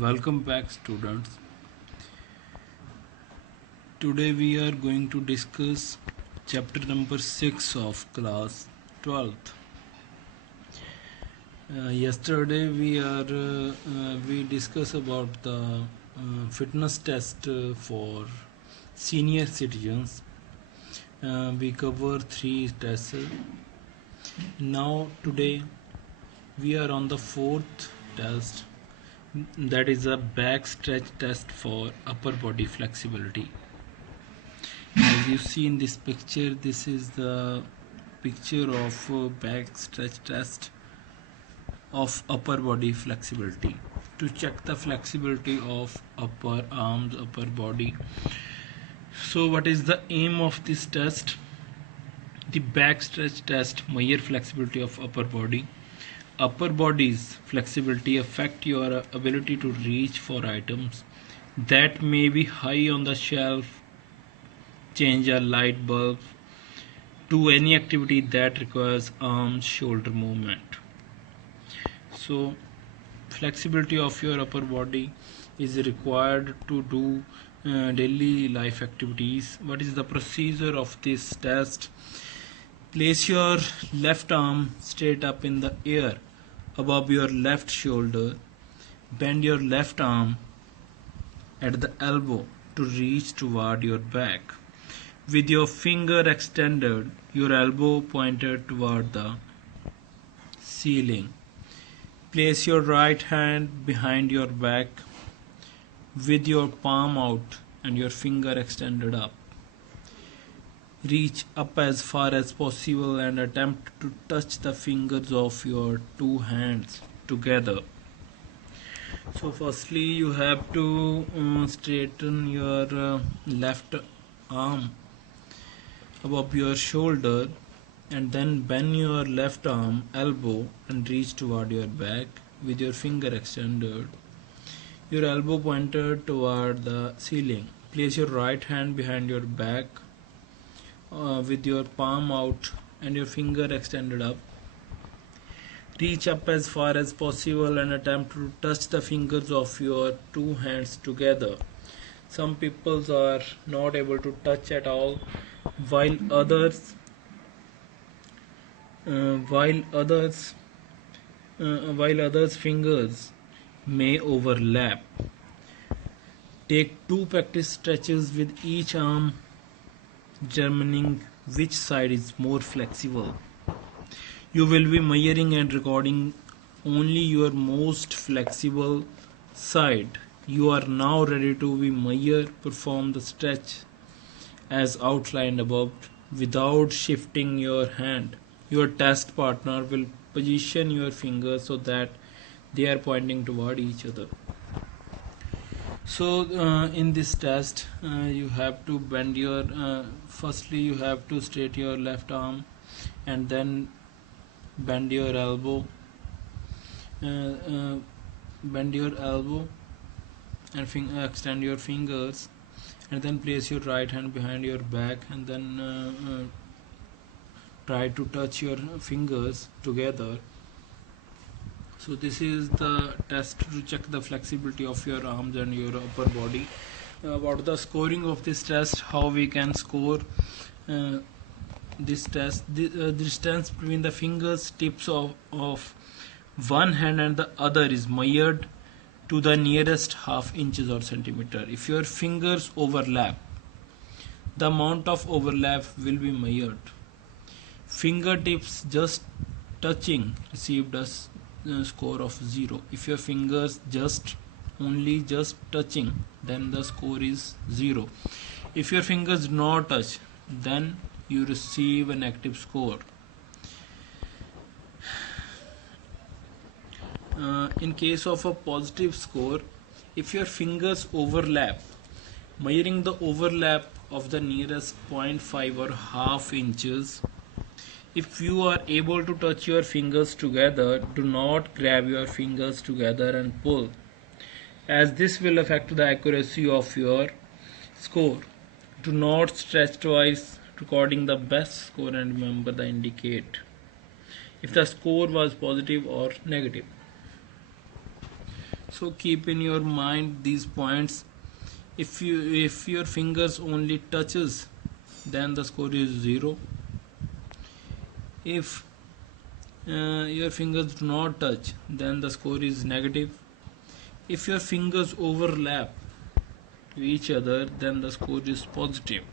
Welcome back, students. Today we are going to discuss chapter number 6 of class 12th. Yesterday we discussed about the fitness test for senior citizens. We cover 3 tests. Now today we are on the 4th test, that is a back stretch test for upper body flexibility. As you see in this picture, this is the picture of back stretch test of upper body flexibility to check the flexibility of upper arms, upper body. So what is the aim of this test? The back stretch test measure flexibility of upper body. Upper body's flexibility affect your ability to reach for items that may be high on the shelf, change a light bulb, do any activity that requires arms shoulder movement. So flexibility of your upper body is required to do daily life activities. What is the procedure of this test? Place your left arm straight up in the air above your left shoulder. Bend your left arm at the elbow to reach toward your back. With your finger extended, your elbow pointed toward the ceiling. Place your right hand behind your back with your palm out and your finger extended up. Reach up as far as possible and attempt to touch the fingers of your two hands together. So firstly you have to straighten your left arm above your shoulder and then bend your left arm elbow and reach toward your back with your finger extended, your elbow pointed toward the ceiling. Place your right hand behind your back with your palm out and your finger extended up. Reach up as far as possible and attempt to touch the fingers of your two hands together. Some people are not able to touch at all, while others fingers may overlap. Take 2 practice stretches with each arm, determining which side is more flexible. You will be measuring and recording only your most flexible side. You are now ready to perform the stretch as outlined above without shifting your hand. Your test partner will position your fingers so that they are pointing toward each other. So in this test you have to bend your firstly you have to straight your left arm and then bend your elbow and extend your fingers and then place your right hand behind your back and then try to touch your fingers together. So this is the test to check the flexibility of your arms and your upper body. About the scoring of this test, how we can score this test. The distance between the fingers tips of one hand and the other is measured to the nearest half inches or centimeter. If your fingers overlap, the amount of overlap will be measured. Fingertips just touching received a score of 0. If your fingers just touching, then the score is 0. If your fingers do not touch, then you receive a negative score. In case of a positive score, if your fingers overlap, measuring the overlap of the nearest 0.5 or half inches. If you are able to touch your fingers together, do not grab your fingers together and pull, as this will affect the accuracy of your score. Do not stretch twice, recording the best score and remember the indicate if the score was positive or negative. So keep in your mind these points. If your fingers only touches, then the score is 0. If your fingers do not touch, then the score is negative. If your fingers overlap to each other, then the score is positive.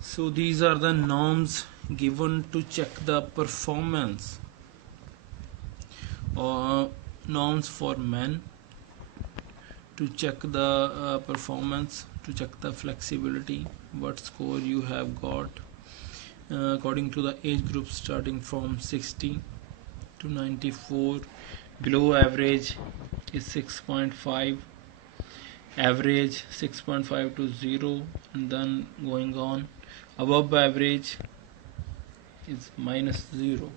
So these are the norms given to check the performance, or norms for men to check the performance, to check the flexibility, what score you have got according to the age group starting from 60 to 94. Below average is 6.5, average 6.5 to 0, and then going on. Above average is -0.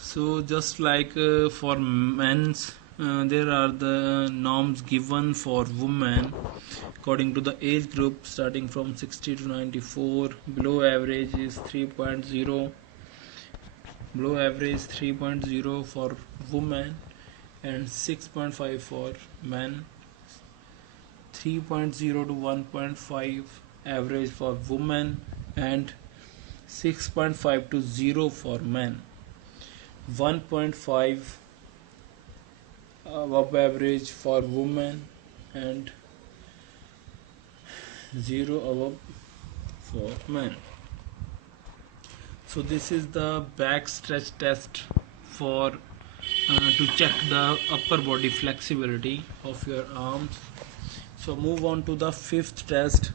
So just like for men's, there are the norms given for women according to the age group starting from 60 to 94. Below average is 3.0. Below average 3.0 for women and 6.5 for men. 3.0 to 1.5 average for women and 6.5 to 0 for men. 1.5 above average for women and 0 above for men. So this is the back stretch test for to check the upper body flexibility of your arms. So move on to the fifth test,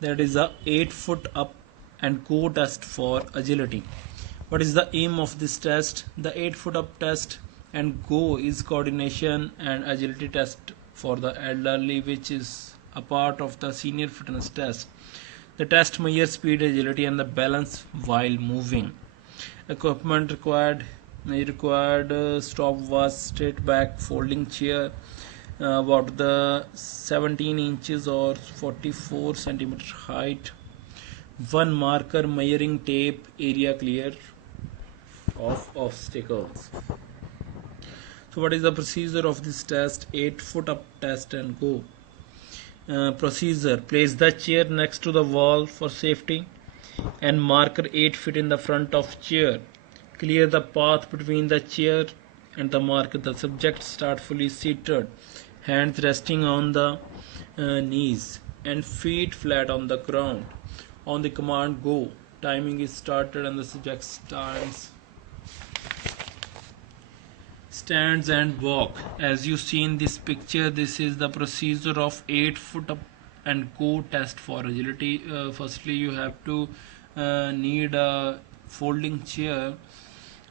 that is the 8-foot up and go test for agility. What is the aim of this test? The 8-foot up test and go is coordination and agility test for the elderly, which is a part of the senior fitness test. The test measures speed, agility and the balance while moving. Equipment required stopwatch, straight back folding chair, about the 17 inches or 44 centimeter height, one marker, measuring tape, area clear of obstacles. So what is the procedure of this test? 8-foot up test and go. Procedure: place the chair next to the wall for safety and marker 8 feet in the front of chair. Clear the path between the chair and the marker. The subject start fully seated, hands resting on the knees and feet flat on the ground. On the command go, timing is started and the subject stands and walk. As you see in this picture, this is the procedure of 8-foot up and go test for agility. Firstly, you have to need a folding chair.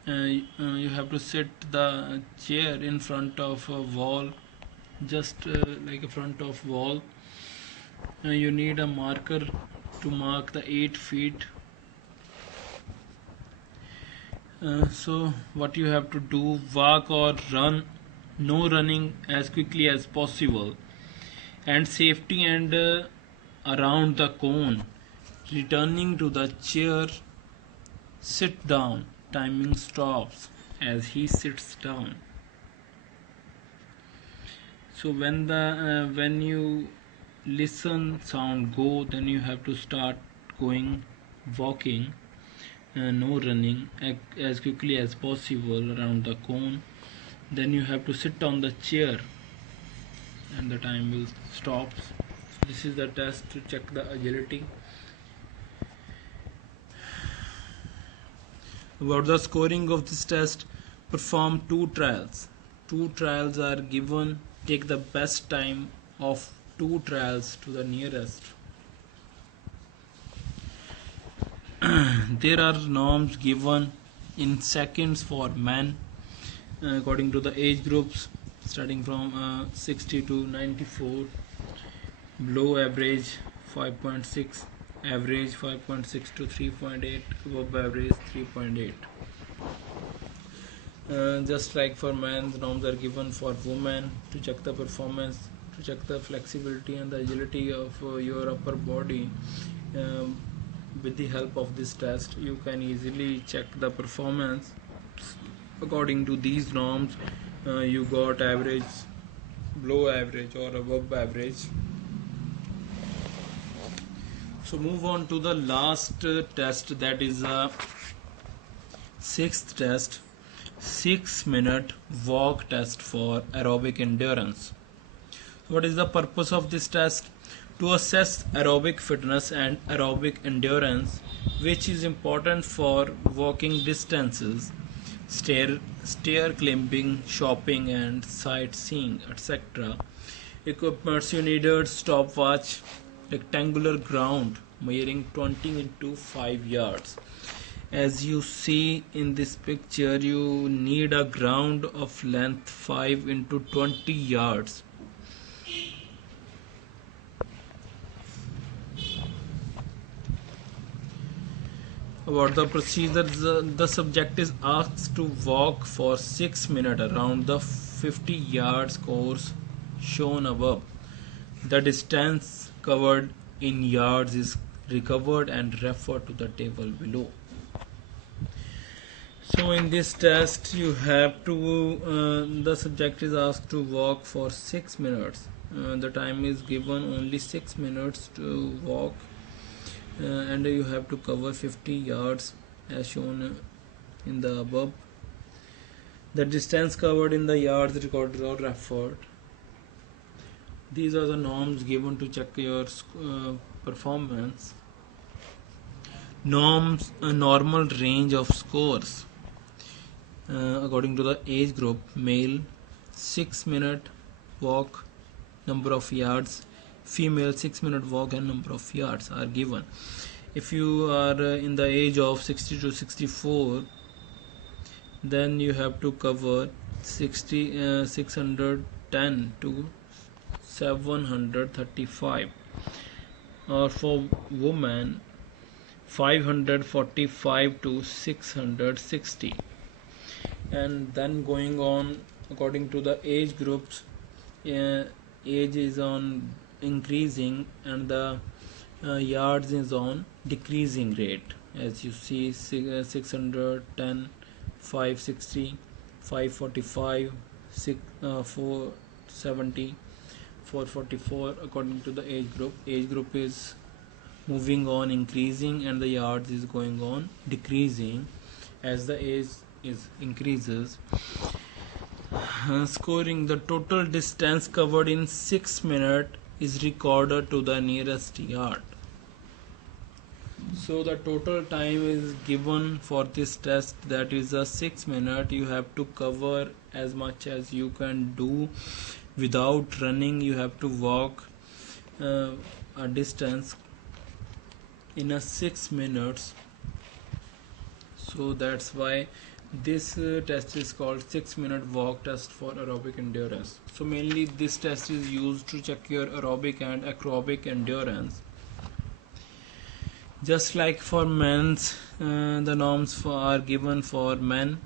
You have to sit the chair in front of a wall, just like a front of wall. You need a marker to mark the 8 feet. So what you have to do: walk or run, no running, as quickly as possible, and safety and around the cone. Returning to the chair, sit down, timing stops as he sits down. So when you listen sound go, then you have to start going, walking, no running, as quickly as possible around the cone. Then you have to sit on the chair and the time will stop. So this is the test to check the agility. About the scoring of this test: perform 2 trials. 2 trials are given. Take the best time of 2 trials to the nearest. There are norms given in seconds for men according to the age groups starting from 60 to 94. Below average 5.6, average 5.6 to 3.8, above average 3.8. Just like for men, the norms are given for women to check the performance, to check the flexibility and the agility of your upper body. with the help of this test you can easily check the performance according to these norms. You got average, below average or above average. So move on to the last test, that is a sixth test, 6-minute walk test for aerobic endurance. What is the purpose of this test? To assess aerobic fitness and aerobic endurance, which is important for walking distances, stair climbing, shopping and sightseeing, etc. Equipments you needed: stopwatch, rectangular ground measuring 20 into 5 yards. As you see in this picture, you need a ground of length 5 into 20 yards. About the procedure, the subject is asked to walk for 6 minutes around the 50 yards course shown above. The distance covered in yards is recovered and referred to the table below. So in this test you have to, the subject is asked to walk for 6 minutes. The time is given only 6 minutes to walk, and you have to cover 50 yards as shown in the above. The distance covered in the yards recorded or referred. These are the norms given to check your performance. Norms: a normal range of scores according to the age group: male 6-minute walk, number of yards; female 6-minute walk and number of yards are given. If you are in the age of 60 to 64, then you have to cover 610 to 735, or for women 545 to 660. And then going on according to the age groups, age is on increasing and the yards is on decreasing rate. As you see, 610, 560, 545, 470, 444 according to the age group. Age group is moving on increasing and the yards is going on decreasing as the age is increases. Scoring: the total distance covered in 6 minutes is recorded to the nearest yard. So the total time is given for this test, that is a 6 minutes. You have to cover as much as you can do without running. You have to walk a distance in a 6 minutes. So that's why this test is called 6-minute walk test for aerobic endurance. So mainly this test is used to check your aerobic and acrobic endurance. Just like for men's, the norms are given for men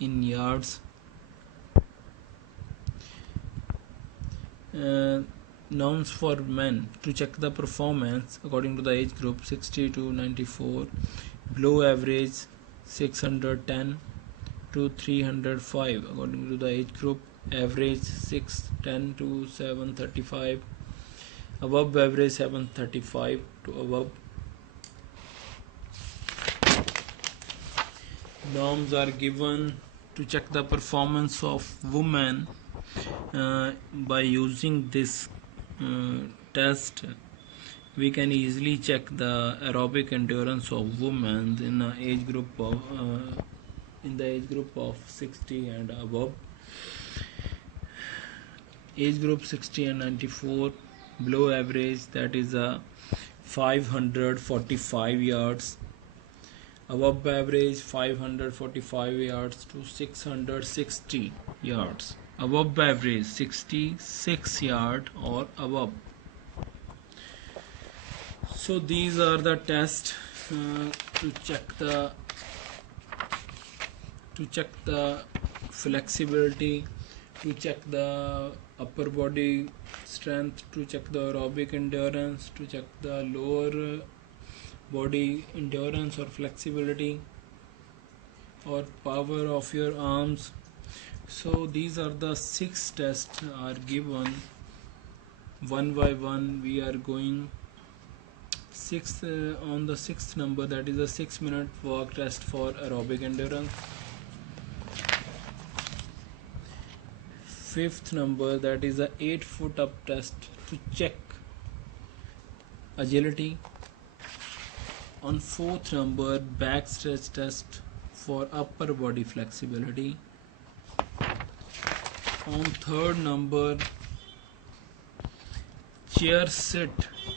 in yards. Norms for men to check the performance according to the age group: 60 to 94, below average 610 to 305 according to the age group; average 610 to 735, above average 735 to above. Norms are given to check the performance of women. By using this test, we can easily check the aerobic endurance of women in the age group of 60 and above. Age group 60 and 94, below average, that is a 545 yards; above average 545 yards to 660 yards; above average 66 yard or above. So these are the tests to check the flexibility, to check the upper body strength, to check the aerobic endurance, to check the lower body endurance or flexibility or power of your arms. So these are the 6 tests are given one by one. We are going on the sixth number, that is a 6-minute walk test for aerobic endurance. Fifth number, that is a 8-foot up test to check agility. On fourth number, back stretch test for upper body flexibility. On third number, chair sit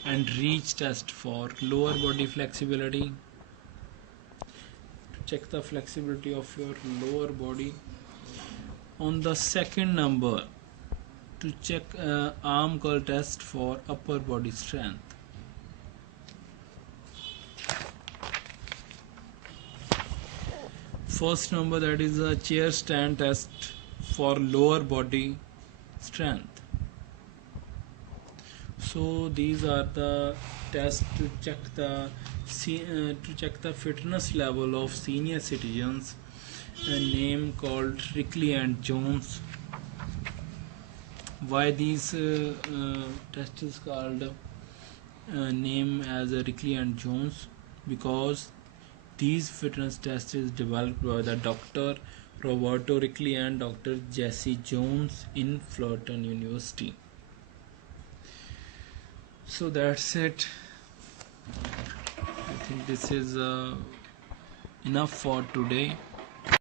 and reach test for lower body flexibility, to check the flexibility of your lower body. On the second number, to check arm curl test for upper body strength. First number, that is a chair stand test for lower body strength. So these are the tests to check the fitness level of senior citizens, a name called Rickley and Jones. Why these tests is called name as Rickley and Jones? Because these fitness tests is developed by the Dr. Roberto Rickley and Dr. Jesse Jones in Fullerton University. So that's it. I think this is enough for today.